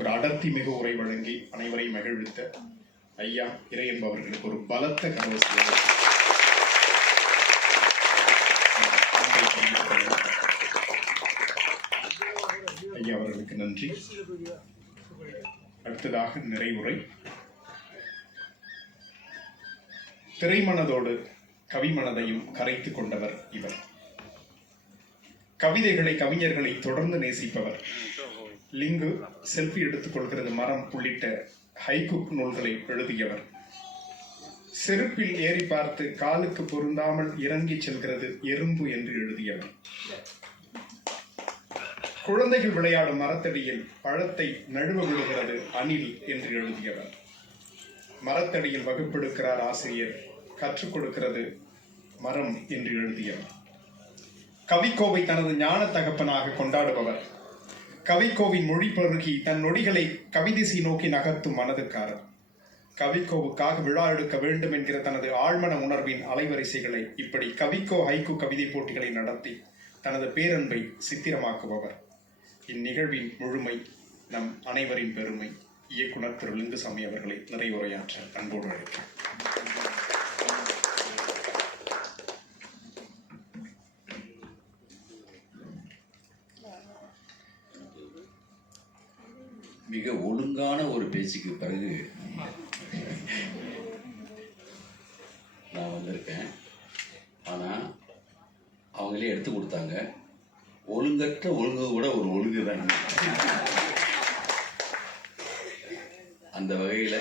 ஒரு அடர்த்தி மிகு உரை வழங்கி அனைவரையும் மகிழ்வித்த ஐயா இறை என்பவர்களுக்கு ஒரு பலத்த கரவசம். ஐயா அவர்களுக்கு நன்றி. அடுத்ததாக நிறைவுரை. திரைமனதோடு கவிமனதையும் கரைத்து கொண்டவர் இவர். கவிதைகளை கவிஞர்களை தொடர்ந்து நேசிப்பவர். லிங்கு, செல்ஃபி எடுத்துக் கொள்கிறது மரம் உள்ளிட்ட ஹைக்கு நூல்களை எழுதியவர். செருப்பில் ஏறி பார்த்து காலுக்கு பொருந்தாமல் இறங்கி செல்கிறது எறும்பு என்று எழுதியவர். குழந்தைகள் விளையாடும் மரத்தடியில் பழத்தை நழுவ விடுகிறது அணில் என்று எழுதியவர். மரத்தடியில் வகுப்பெடுக்கிறார் ஆசிரியர், கற்றுக் கொடுக்கிறது மரம் என்று எழுதியவர். கவிக்கோவை தனது ஞான தகப்பனாக கொண்டாடுபவர். கவிக்கோவின் மொழி பருகி தன் நொடிகளை கவிதிசை நோக்கி நகர்த்தும் மனதுக்காரர். கவிக்கோவுக்காக விழா எடுக்க வேண்டும் என்கிற தனது ஆழ்மன உணர்வின் அலைவரிசைகளை இப்படி கவிக்கோ ஹைக்கு கவிதை போட்டிகளை நடத்தி தனது பேரன்பை சித்திரமாக்குபவர். இந்நிகழ்வின் முழுமை நம் அனைவரின் பெருமை. இயக்குனர் திரு லிங்குசாமி அவர்களை நிறைவுரையாற்ற அன்போடு அழைக்கிறேன். மிக ஒழுங்கான ஒரு பேச்சுக்கு பிறகு நான் வந்திருக்கேன். ஆனால் அவங்களே எடுத்து கொடுத்தாங்க. ஒழுங்கற்ற ஒழுங்கு கூட ஒரு ஒழுங்கு தான். அந்த வகையில்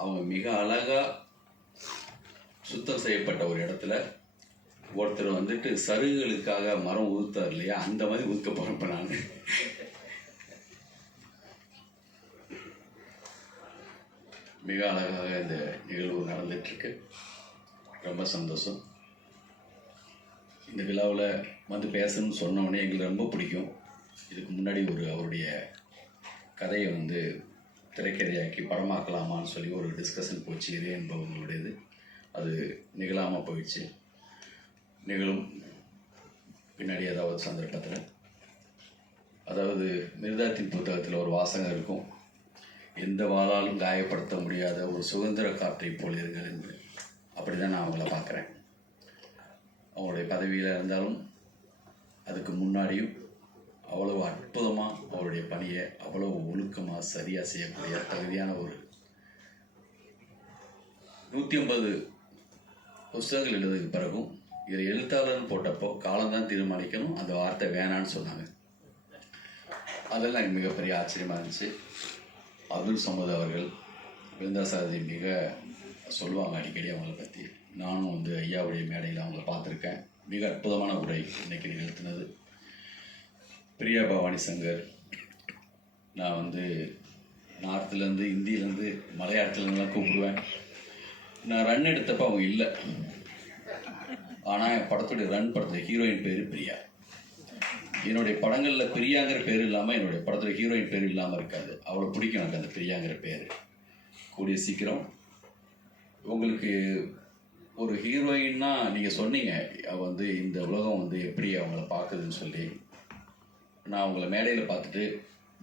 அவங்க மிக அழகாக சுத்தம் செய்யப்பட்ட ஒரு இடத்துல ஒருத்தர் வந்துட்டு சருகுகளுக்காக மரம் ஊத்தார் இல்லையா, அந்த மாதிரி ஊக்க போகிறப்ப நான் மிக அழகாக இந்த நிகழ்வு நடந்துட்டுருக்கு. ரொம்ப சந்தோஷம். இந்த விழாவில் வந்து பேசணும்னு சொன்னோடனே எங்களுக்கு ரொம்ப பிடிக்கும். இதுக்கு முன்னாடி அவருடைய கதையை வந்து திரைக்கதையாக்கி படமாக்கலாமான்னு சொல்லி ஒரு டிஸ்கஷன் போச்சு. இதே என்பவங்களுடையது அது நிகழாமல் போயிடுச்சு. நிகழும் பின்னாடி ஏதாவது சந்தர்ப்பத்தில். அதாவது மிர்தாத்தின் புத்தகத்தில் ஒரு வாசகம் இருக்கும், எந்த வாளாலும் காயப்படுத்த முடியாத ஒரு சுதந்திர காற்றை போல் இருங்கள் என்று. அப்படி தான் நான் அவங்கள பார்க்குறேன். அவங்களுடைய பதவியில் இருந்தாலும் அதுக்கு முன்னாடியும் அவ்வளவு அற்புதமாக அவருடைய பணியை அவ்வளவு ஒழுக்கமாக சரியாக செய்யக்கூடிய தகுதியான ஒரு 150 புஸ்தகங்கள் எழுதுக்கு பிறகும் இதில் எழுத்தாளர்னு போட்டப்போ காலம்தான் தீர்மானிக்கணும், அந்த வார்த்தை வேணான்னு சொன்னாங்க. அதெல்லாம் எனக்கு மிகப்பெரிய ஆச்சரியமாக இருந்துச்சு. அப்துல் சமூத் அவர்கள் விருந்தாசாரதி மிக சொல்லுவாங்க அடிக்கடி அவங்கள பற்றி. நானும் வந்து ஐயாவுடைய மேடையில் அவங்கள பார்த்துருக்கேன். மிக அற்புதமான உரை இன்னைக்கு நிகழ்த்தினது. பிரியா பவானி சங்கர், நான் வந்து நார்த்துலேருந்து இந்தியிலேருந்து மலையாளத்துலேருந்துலாம் கூப்பிடுவேன். நான் ரன் எடுத்தப்போ அவங்க இல்லை. ஆனால் என் படத்துடைய படத்துடைய ஹீரோயின் பேர் பிரியா. என்னுடைய படங்களில் பிரியாங்கிற பேர் இல்லாமல் என்னுடைய படத்தில் ஹீரோயின் பேர் இல்லாமல் இருக்காது. அவ்வளோ பிடிக்கும் எனக்கு அந்த பிரியாங்கிற பேர். கூடிய சீக்கிரம் உங்களுக்கு ஒரு ஹீரோயின்னா நீங்கள் சொன்னீங்க வந்து இந்த உலகம் வந்து எப்படி அவங்கள பார்க்குதுன்னு சொல்லி. நான் அவங்கள மேடையில் பார்த்துட்டு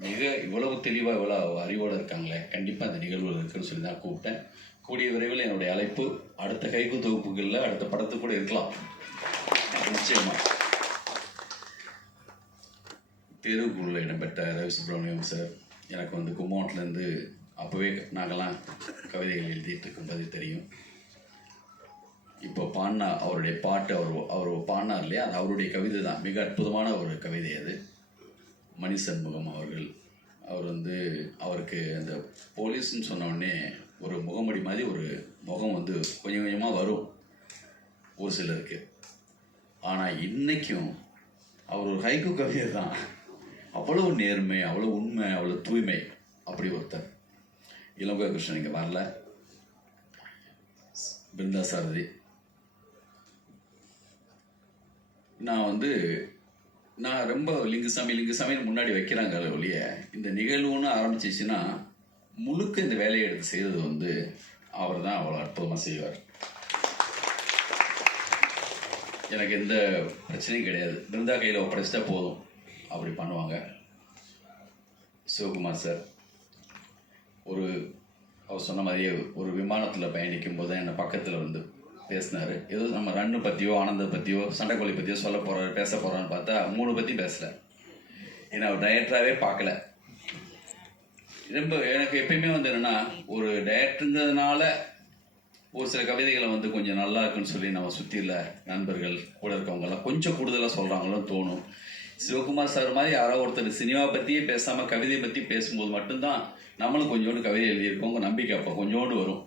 மிக இவ்வளவு தெளிவாக இவ்வளோ அறிவோடு இருக்காங்களே, கண்டிப்பாக அந்த நிகழ்வு இருக்குன்னு சொல்லி தான் கூப்பிட்டேன். கூடிய விரைவில் என்னுடைய அழைப்பு அடுத்த கைக்கு தொகுப்புகளில் அடுத்த படத்துக்கு கூட இருக்கலாம் நிச்சயமாக. தேர்வுக்குள்ள இடம்பெற்ற ரவி சுப்ரமணியம் சார் எனக்கு வந்து கும்பகோணத்துலேருந்து அப்போவே நாங்கள்லாம் கவிதைகள் எழுதிட்டு இருக்கும்போது தெரியும். இப்போ பாடினா அவருடைய பாட்டு அவர் பாடினார் இல்லையா, அது அவருடைய கவிதை தான். மிக அற்புதமான ஒரு கவிதை அது. மணி சண்முகம் அவர்கள், அவர் வந்து அவருக்கு அந்த போலீஸ்ன்னு சொன்ன உடனே ஒரு முகமடி மாதிரி ஒரு முகம் வந்து கொஞ்சம் கொஞ்சமாக வரும் ஒரு சிலருக்கு. ஆனால் இன்னைக்கும் அவர் ஒரு ஹைக்கு கவிஞர் தான். அவ்வளவு நேர்மை, அவ்வளோ உண்மை, அவ்வளோ தூய்மை. அப்படி ஒருத்தர். இளங்கோ கிருஷ்ணன் இங்கே வரல, பிருந்தாசாரதி. நான் ரொம்ப லிங்குசாமின்னு முன்னாடி வைக்கிறாங்க ஒழிய, இந்த நிகழ்வுன்னு ஆரம்பிச்சிச்சுன்னா முழுக்க இந்த வேலையை எடுத்து செய்கிறது வந்து அவர் தான் அவ்வளோ அற்புதமாக செய்வார். எனக்கு எந்த பிரச்சனையும் கிடையாது. பிருந்தா கையில் ஒப்படைச்சிட்டா போதும், அப்படி பண்ணுவாங்க. சிவகுமார் சார் அவர் சொன்ன மாதிரியே ஒரு விமானத்தில் பயணிக்கும் போது என்னை பக்கத்தில் வந்து பேசினார். ஏதோ நம்ம ரன்னு பற்றியோ ஆனந்தை பற்றியோ சண்டைக்கோழி பற்றியோ சொல்ல போகிறாரு பேச போகிறான்னு பார்த்தா 3 பற்றி பேசலை. ஏன்னா அவர் டைரக்டராகவே பார்க்கல. ரொம்ப எனக்கு எப்பயுமே வந்து என்னென்னா, ஒரு டைரக்டருங்கிறதுனால ஒரு சில கவிதைகளை வந்து கொஞ்சம் நல்லா இருக்குன்னு சொல்லி நம்ம சுற்றி உள்ள நண்பர்கள் கூட இருக்கவங்கெல்லாம் கொஞ்சம் கூடுதலாக சொல்கிறாங்களோன்னு தோணும். சிவகுமார் சார் மாதிரி யாரோ ஒருத்தர் சினிமா பற்றியே பேசாமல் கவிதை பற்றி பேசும்போது மட்டும்தான் நம்மளும் கொஞ்சோண்டு கவிதை எழுதியிருக்கோங்க நம்பிக்கை அப்போ கொஞ்சோண்டு வரும்.